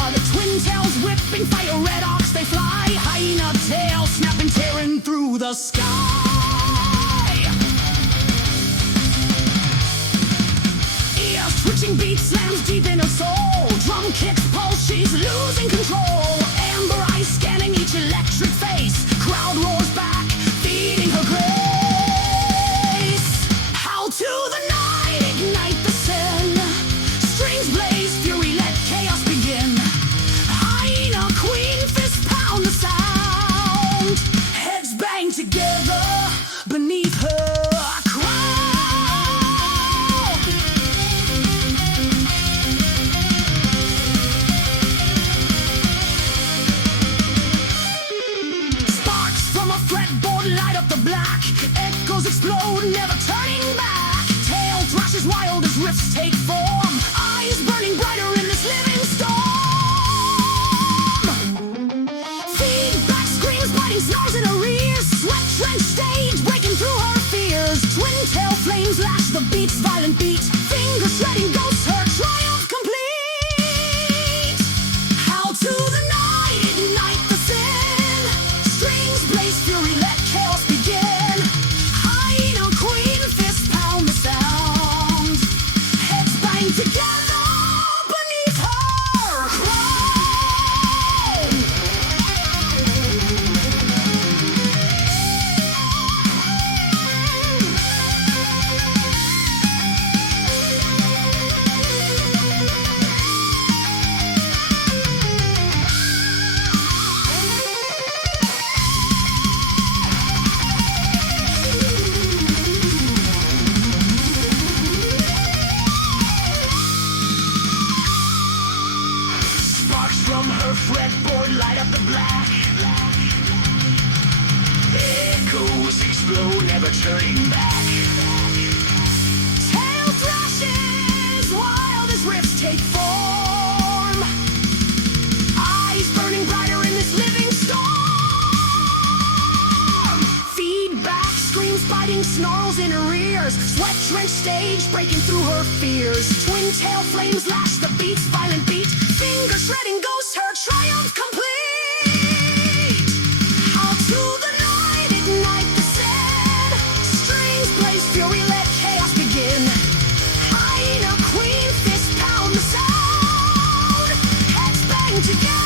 blood. Twin tails whipping fire, red ox they fly. Hyena tail snapping, tearing through the sky. Ears twitching, beat slams deep in her soul. Drum kicks, pulse, she's losing control. Amber eyes scanning each electric face. Crowd roars back, feeding her grace. Howl to the night, ignite the sin. Strings blaze, fury, let chaos begin. Hyena queen, fist pound the sound. Heads bang together beneath her crown. Sparks from a fretboard light up the black. Echoes explode, never turning back. Tail thrashes wild as rifts take form. Eyes burning brighter in this living storm. Feedback screams, biting snarls in her ears. Sweat drenched stage, breaking through her fears. Twin tail flames lash the beat's violent beat. Fingers shredding ghosts, her triumph complete. Howl to the night, ignite the sin. Strings blaze, fury, let chaos begin. Hyena queen, fist pound the sound. Heads bang together beneath her crown. Sparks from her fretboard light up the black. Echoes explode, never turning back. Tail thrashes, wild as rifts take form. Eyes burning brighter in this living storm. Feedback screams, biting snarls in her ears. Sweat drenched stage, breaking through her fears. Twin tail flames lash the beat's violent beat. Fingers shredding ghosts, her triumph complete. Howl to the night, ignite the sin. Strings blaze, fury, let chaos begin. Hyena queen, fist pound the sound. Heads bang together